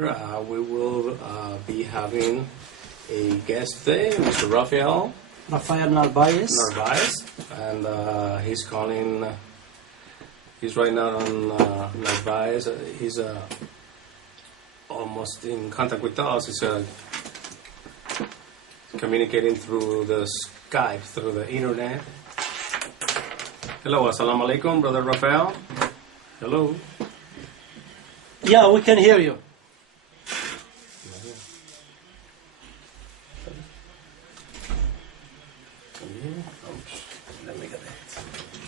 We will be having a guest today, Mr. Rafael Narvaez, and he's calling. He's right now on Narvaez. He's almost in contact with us. He's communicating through the Skype, through the internet. Hello, assalamu alaikum, Brother Rafael. Hello. Yeah, we can hear you.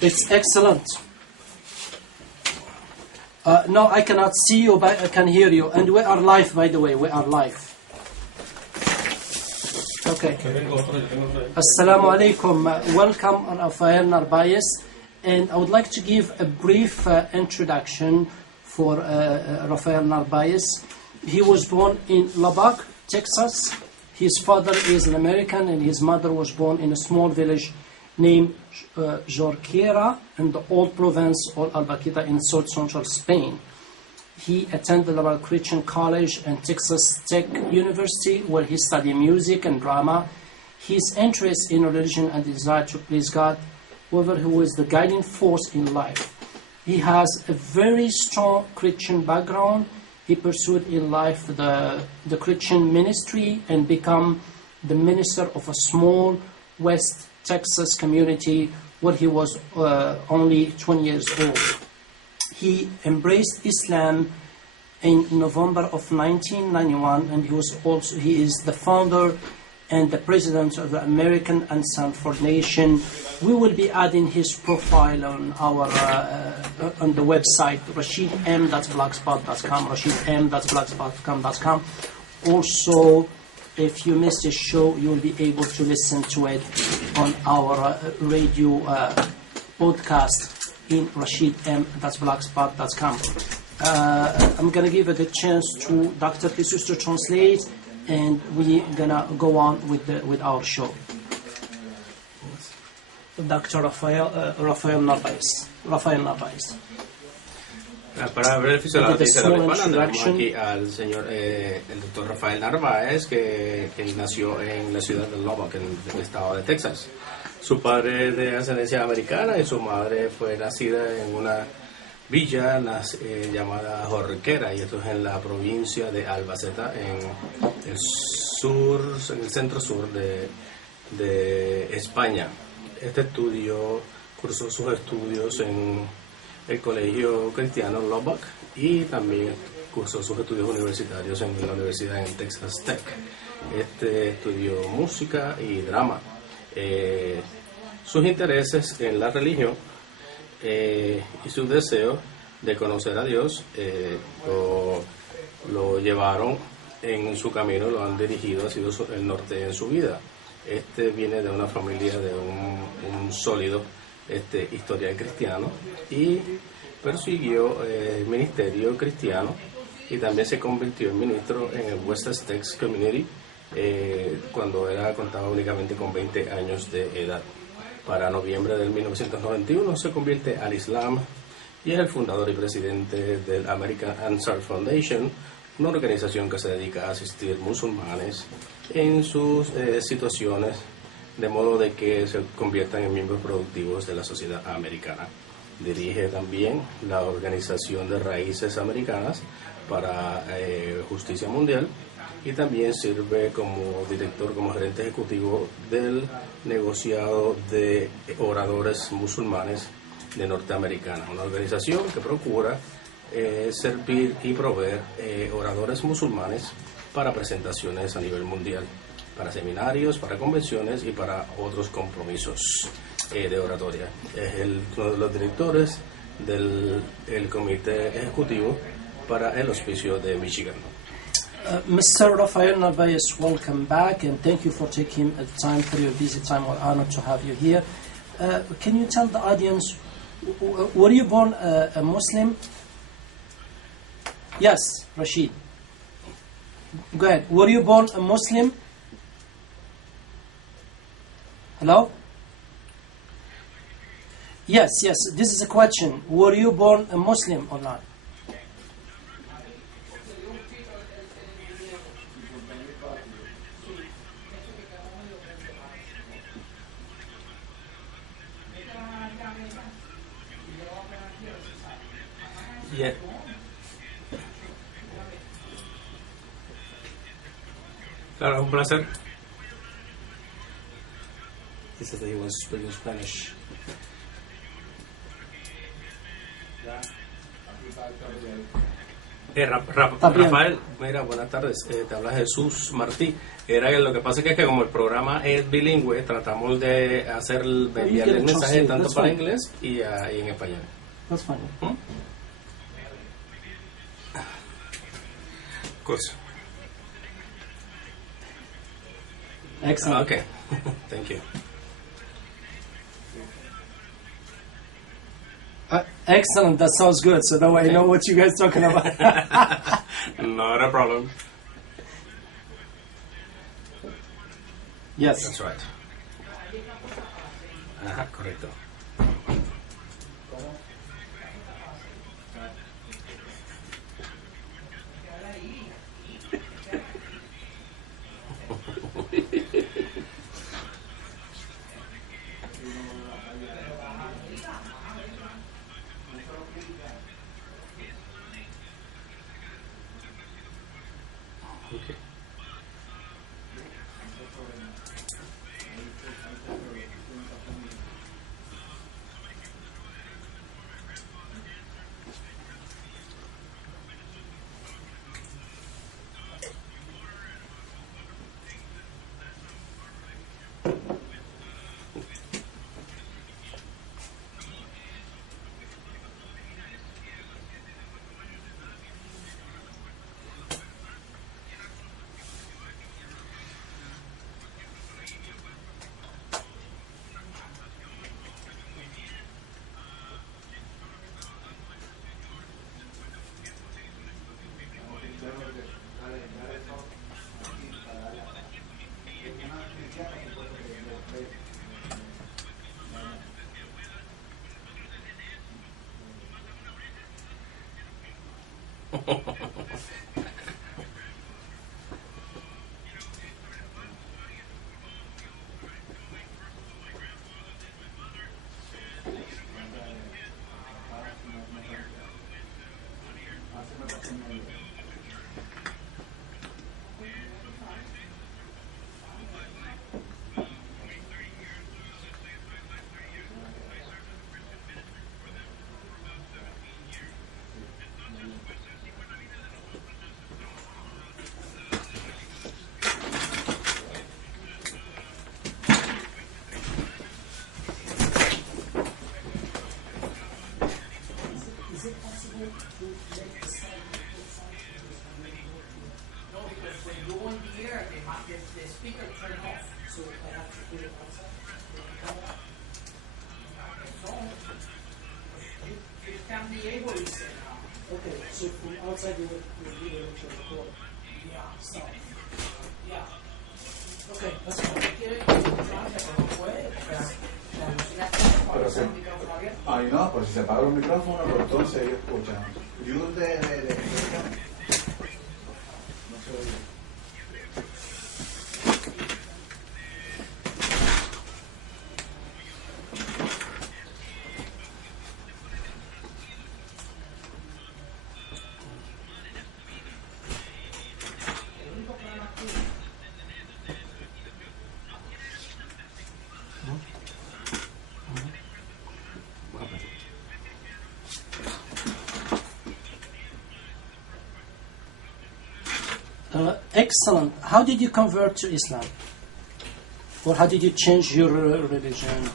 It's excellent. No, I cannot see you, but I can hear you. And we are live, by the way. We are live. Okay. Assalamu alaikum. Welcome, Rafael Narvaez. And I would like to give a brief introduction for Rafael Narvaez. He was born in Lubbock, Texas. His father is an American, and his mother was born in a small village named Jorquera in the old province of Albaquita in South Central Spain. He attended Liberal Christian College and Texas Tech University, where he studied music and drama. His interest in religion and desire to please God, however, who is the guiding force in life. He has a very strong Christian background. He pursued in life the Christian ministry and become the minister of a small West Texas community when he was only 20 years old. He embraced Islam in November of 1991, and he is the founder and the president of the American Answer for Nation. We will be adding his profile on our on the website rashidm.blogspot.com, rashidm.blogspot.com. Also, if you missed the show, you will be able to listen to it on our radio podcast in rashidm.blogspot.com. I'm going to give it a chance to Dr. Jesus to translate, and we're going to go on with our show. Dr. Rafael Narvaez. Para beneficio de la audiencia no hispana, tenemos aquí al señor, el doctor Rafael Narváez, que nació en la ciudad de Lubbock, en el estado de Texas. Su padre es de ascendencia americana y su madre fue nacida en una villa llamada Jorquera, y esto es en la provincia de Albacete, en el sur, en el centro sur de España. Cursó sus estudios en el colegio cristiano Lubbock y también cursó sus estudios universitarios en la universidad en Texas Tech. Estudió música y drama. Sus intereses en la religión y su deseo de conocer a Dios lo llevaron en su camino, lo han dirigido, ha sido el norte en su vida. Viene de una familia de un sólido historial cristiano y persiguió el ministerio cristiano y también se convirtió en ministro en el West Texas Community cuando contaba únicamente con 20 años de edad. Para noviembre del 1991 se convierte al Islam y es el fundador y presidente del American Answer Foundation, una organización que se dedica a asistir musulmanes en sus situaciones, de modo de que se conviertan en miembros productivos de la sociedad americana. Dirige también la Organización de Raíces Americanas para Justicia Mundial y también sirve como director, como gerente ejecutivo del negociado de oradores musulmanes de Norteamericana, una organización que procura servir y proveer oradores musulmanes para presentaciones a nivel mundial, para seminarios, para convenciones y para otros compromisos de oratoria. Es uno de los directores del comité ejecutivo para el hospicio de Michigan. Mr. Rafael Narvaez, welcome back, and thank you for taking the time for your busy time. We're honored to have you here. Can you tell the audience, were you born a Muslim? Yes, Rashid. Go ahead. Were you born a Muslim? Hello? Yes. This is a question. Were you born a Muslim or not? Yeah. Claro, un placer. He said that he wants to speak in Spanish. Rafael, mira, buenas tardes. Te habla Jesús Martí. Lo que pasa es que como el programa es bilingüe, tratamos de enviarle el mensaje tanto para inglés y en español. That's fine. Of course. Excellent. Okay. Thank you. Excellent. That sounds good. So now I know what you guys are talking about. Not a problem. Yes. That's right. Ajá, correcto. Okay. Okay, so from outside you would be able to record. Yeah, so, yeah. Okay, that's fine. Pero ay no, pues si se apaga el micrófono, pues entonces ellos escuchan. YouTube de no se oye. Excellent. How did you convert to Islam? Or how did you change your religion?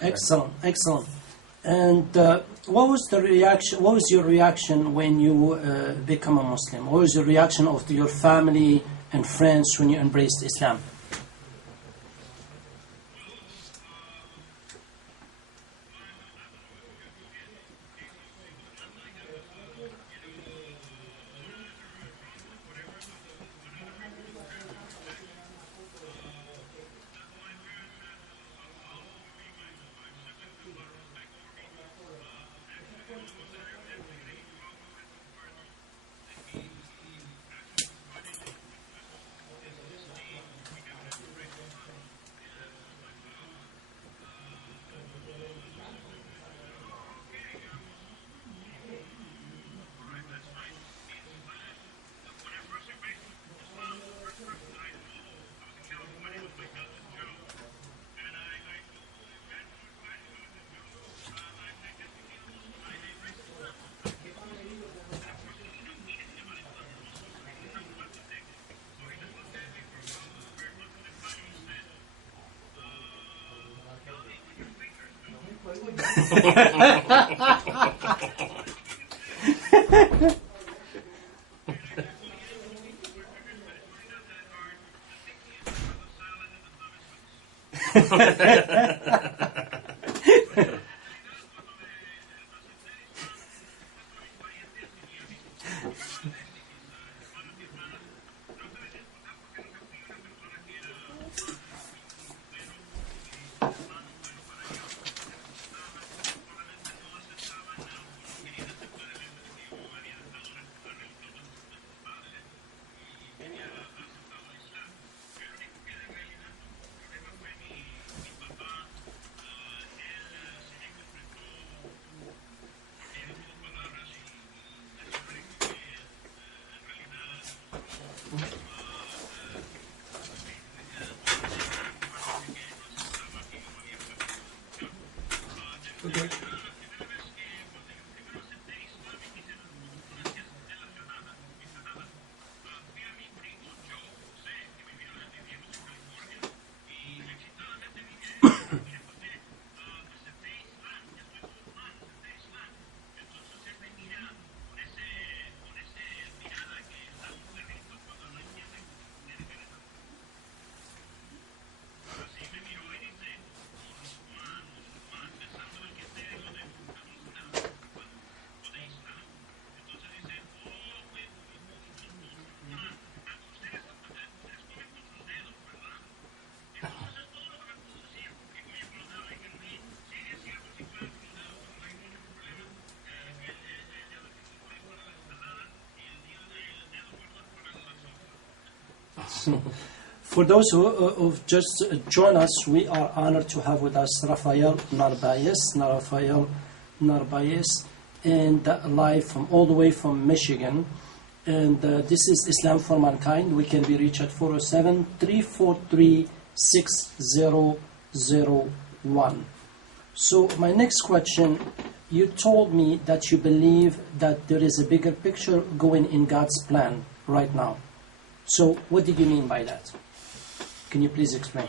Excellent, excellent. And what was the reaction? What was your reaction when you become a Muslim? What was your reaction of your family and friends when you embraced Islam? For those who've just joined us, we are honored to have with us Rafael Narbayes, and live from all the way from Michigan. And this is Islam for Mankind. We can be reached at 407-343-6001. So my next question, you told me that you believe that there is a bigger picture going in God's plan right now. So what did you mean by that? Can you please explain?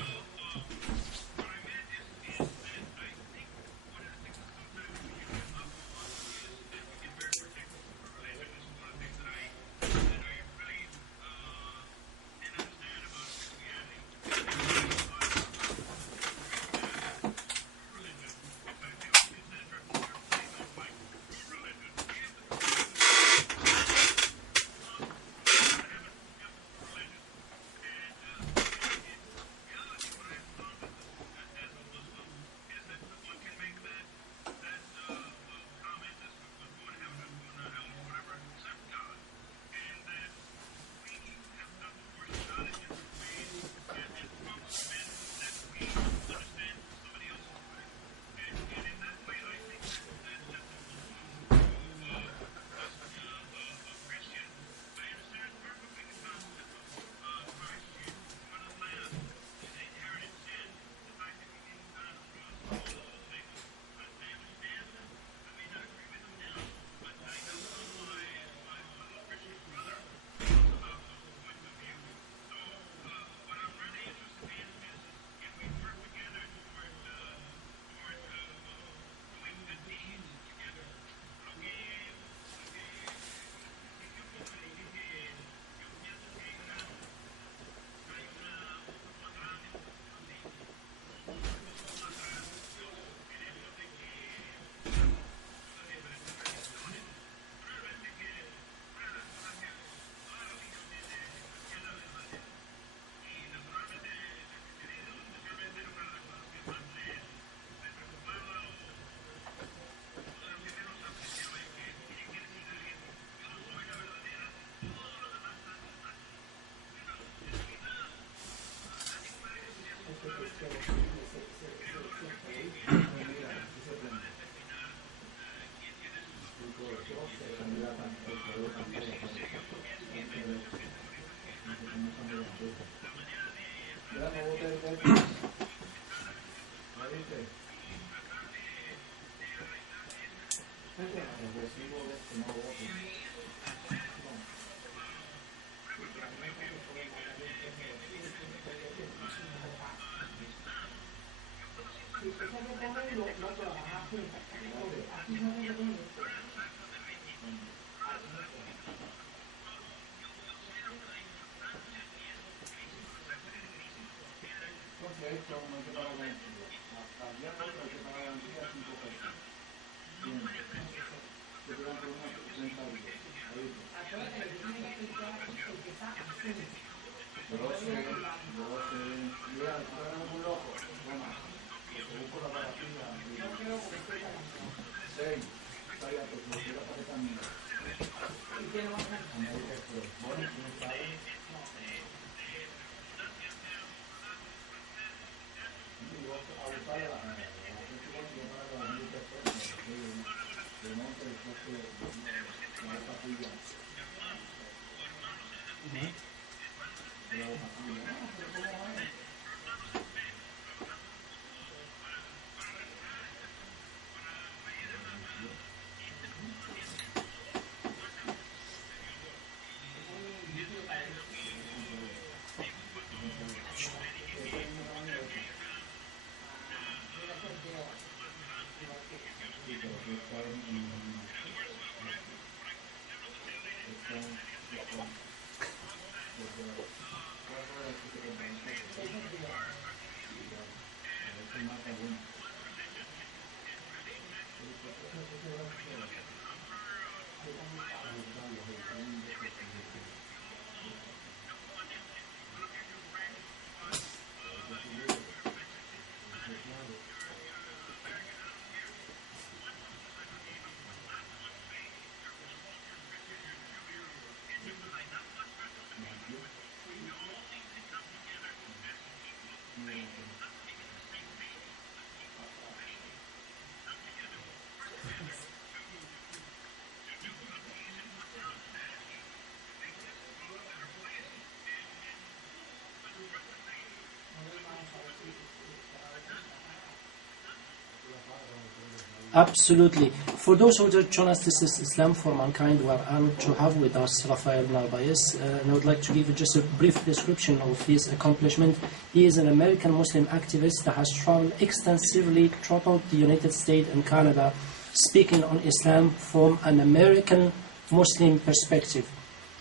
Absolutely. For those who just join us, this is Islam for Mankind. We are honored to have with us Rafael Narvaez. And I would like to give you just a brief description of his accomplishment. He is an American Muslim activist that has traveled extensively throughout the United States and Canada, speaking on Islam from an American Muslim perspective.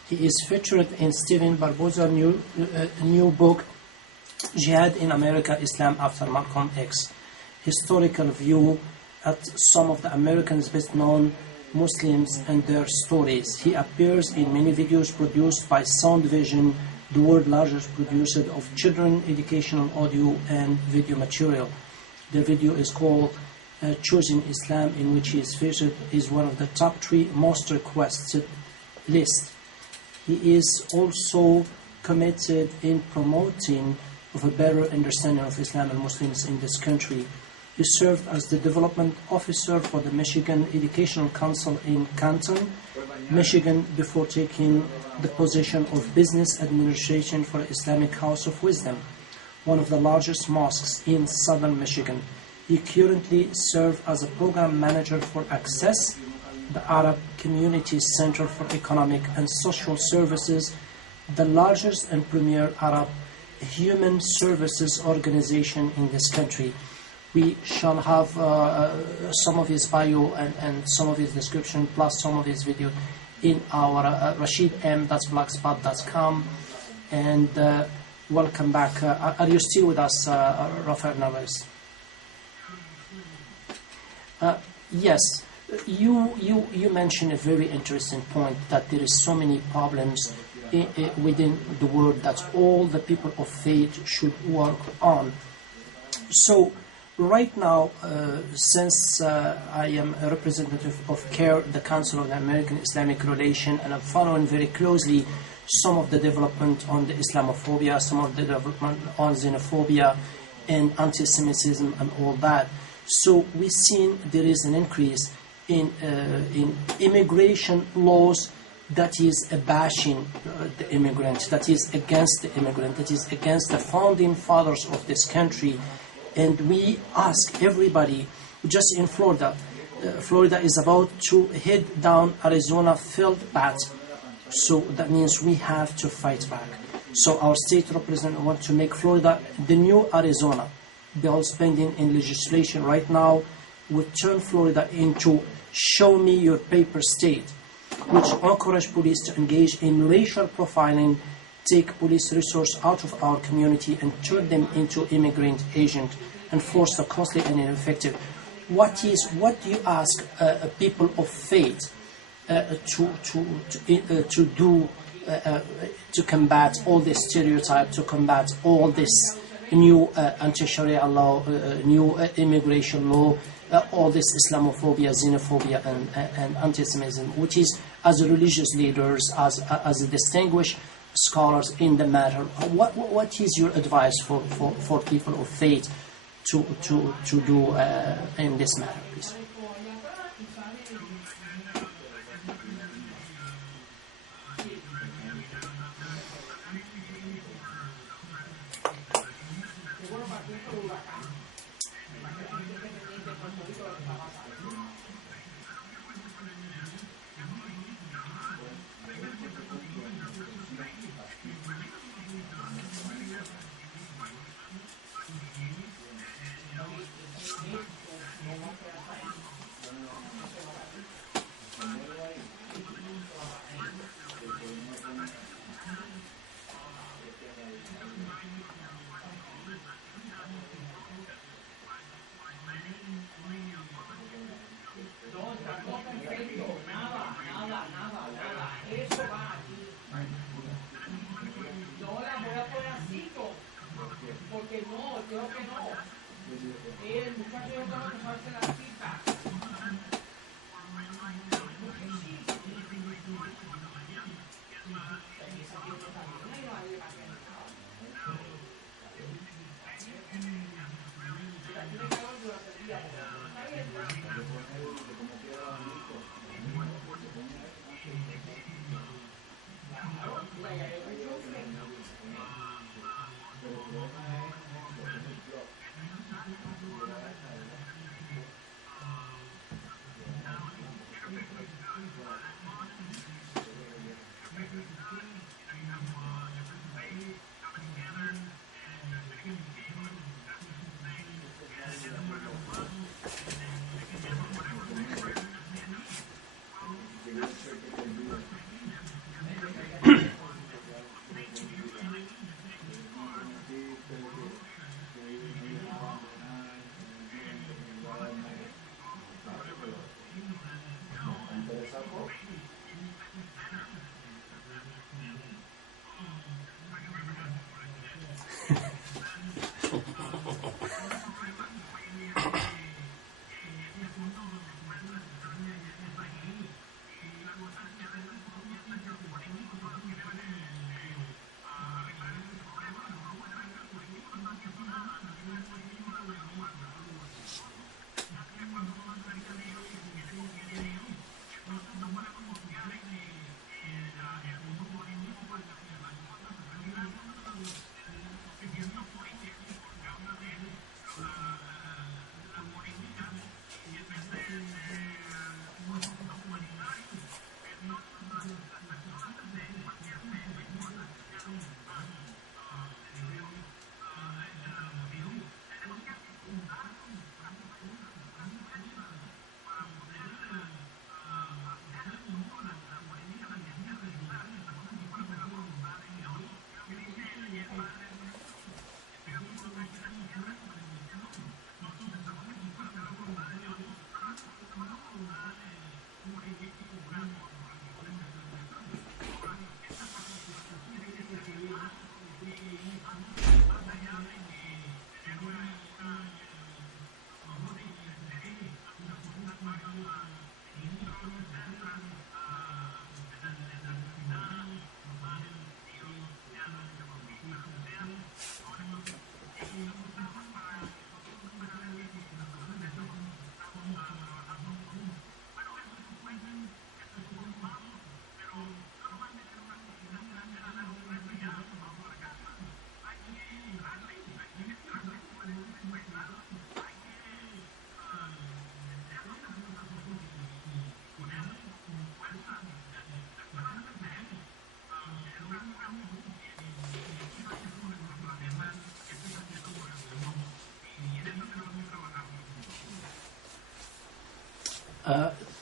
He is featured in Stephen Barbozza's new book, Jihad in America, Islam After Malcolm X. Historical view at some of the Americans' best-known Muslims and their stories. He appears in many videos produced by Sound Vision, the world's largest producer of children educational audio and video material. The video is called Choosing Islam, in which he is featured as one of the top 3 most requested list. He is also committed in promoting of a better understanding of Islam and Muslims in this country. He served as the development officer for the Michigan Educational Council in Canton, Michigan, before taking the position of business administration for Islamic House of Wisdom, one of the largest mosques in southern Michigan. He currently serves as a program manager for Access, the Arab Community Center for Economic and Social Services, the largest and premier Arab human services organization in this country. We shall have some of his bio and some of his description, plus some of his video in our rashidm.blogspot.com. And welcome back. Are you still with us, Rafael Narvaez? Yes. You mentioned a very interesting point, that there is so many problems within the world that all the people of faith should work on. So right now, since I am a representative of CARE, the Council of the American Islamic Relations, and I'm following very closely some of the development on the Islamophobia, some of the development on xenophobia and anti-Semitism and all that. So we've seen there is an increase in immigration laws that is bashing the immigrant, that is against the immigrant, that is against the founding fathers of this country. And we ask everybody, just in Florida, Florida is about to head down Arizona field bat. So that means we have to fight back. So our state representative wants to make Florida the new Arizona. Bills pending in legislation right now would turn Florida into show me your paper state, which encourage police to engage in racial profiling, take police resources out of our community and turn them into immigrant agents, and force the costly and ineffective. What do you ask people of faith to do to combat all this stereotype, to combat all this new anti-Sharia law, new immigration law, all this Islamophobia, xenophobia, and anti-Semitism, which is, as religious leaders, as distinguished scholars in the matter, what is your advice for people of faith to do in this matter, please?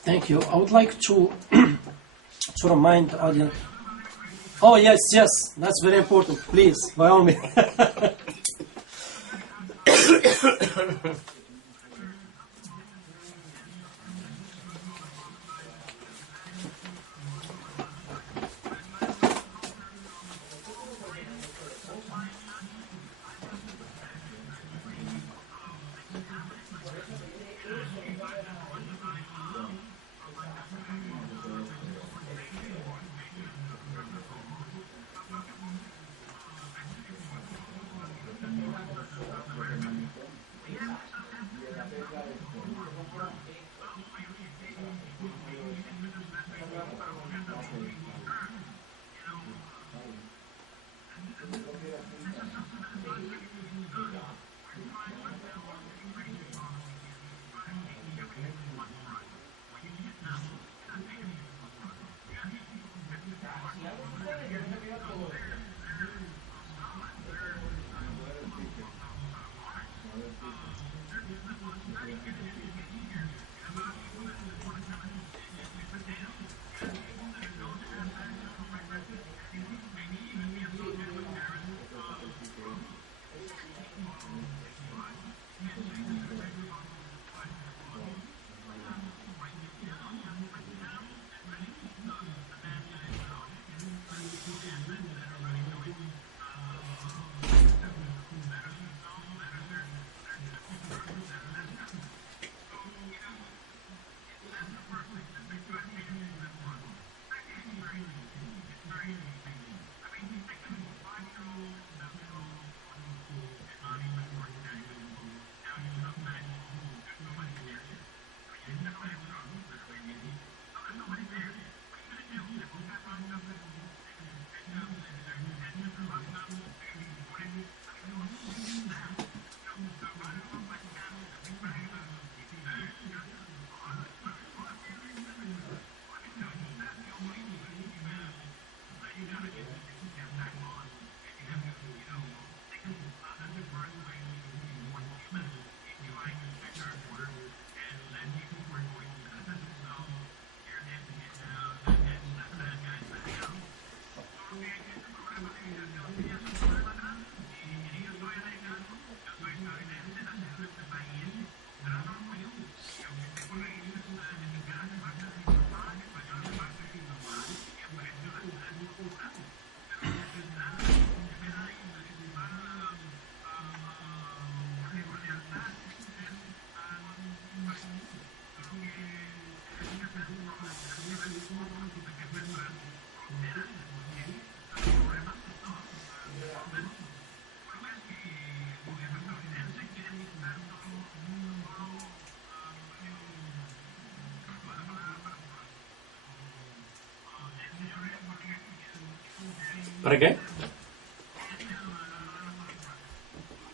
Thank you. I would like to to remind the audience. Oh yes, that's very important. Please, by all means. ¿Para qué?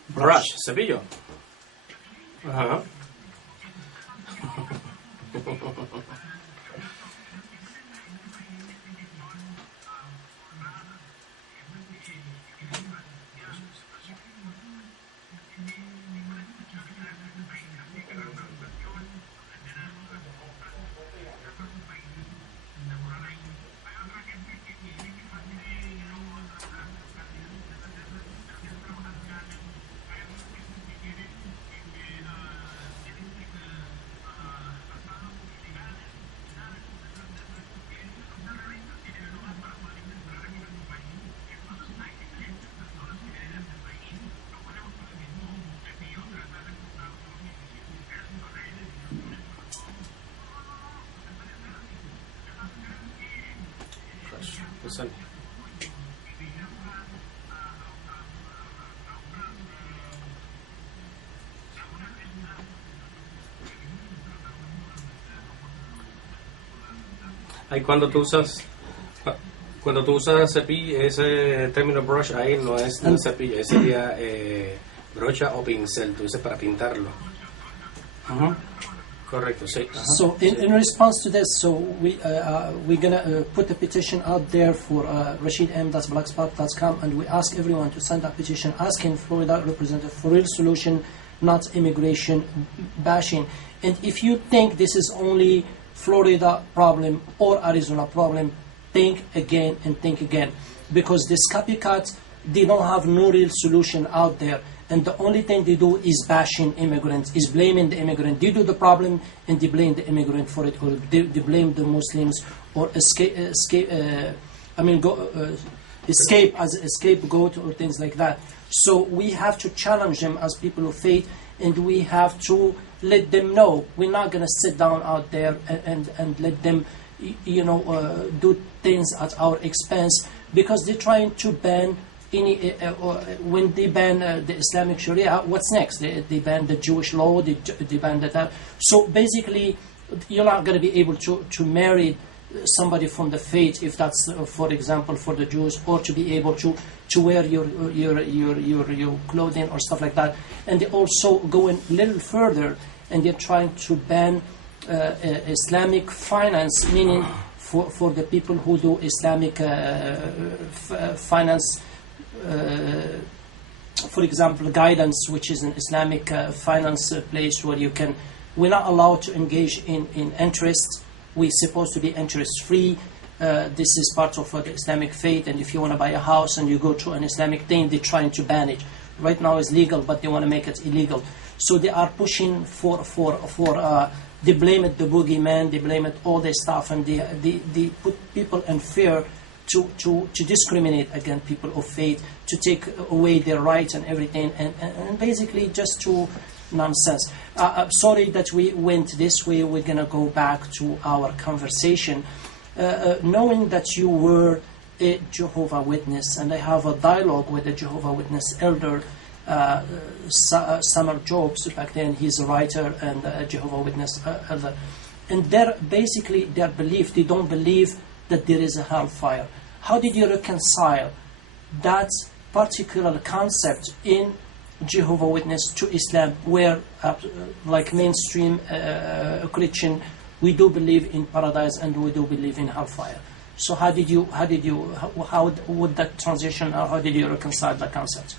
Brush, cepillo. Ajá. Listen. Ahí cuando tú usas cepillo, ese término brush ahí no es cepillo, ese sería brocha o pincel, tú dices para pintarlo. Correcto, sí. So in response to this, so we're gonna put a petition out there for rashidm.blogspot.com, and we ask everyone to send a petition asking Florida representative for real solution not immigration bashing. And if you think this is only Florida problem or Arizona problem, think again and think again. Because this copycat, they don't have no real solution out there. And the only thing they do is bashing immigrants, is blaming the immigrant. They do the problem and they blame the immigrant for it, or they blame the Muslims, or escape as a scapegoat or things like that. So we have to challenge them as people of faith, and we have to let them know we're not going to sit down out there and let them, do things at our expense, because they're trying to ban when they ban the Islamic Sharia. What's next? They ban the Jewish law. They ban that. So basically, you're not going to be able to marry somebody from the faith, if that's, for example, for the Jews, or to be able to wear your clothing or stuff like that. And they also go a little further, and they're trying to ban Islamic finance, meaning for the people who do Islamic finance, for example, guidance, which is an Islamic finance place where we're not allowed to engage in interest. We're supposed to be interest-free. This is part of the Islamic faith, and if you want to buy a house and you go to an Islamic thing, they're trying to ban it. Right now it's legal, but they want to make it illegal. So they are pushing for they blame it the boogeyman, they blame it all this stuff, and they put people in fear to discriminate against people of faith, to take away their rights and everything, and basically just to nonsense. I'm sorry that we went this way. We're going to go back to our conversation. Knowing that you were a Jehovah Witness, and I have a dialogue with a Jehovah Witness elder, Summer Jobs, back then he's a writer and a Jehovah Witness elder. And their belief, they don't believe that there is a hellfire. How did you reconcile that particular concept in Jehovah Witness to Islam, where like mainstream Christian, we do believe in paradise and we do believe in hellfire? So how would that transition, or how did you reconcile that concept?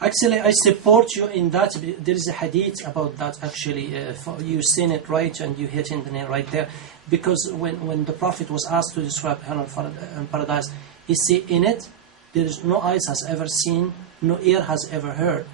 Actually, I support you in that. There is a hadith about that, actually. You seen it right, and you hit in the nail right there. Because when the Prophet was asked to describe hell and paradise, he said, in it, there is no eyes has ever seen, no ear has ever heard.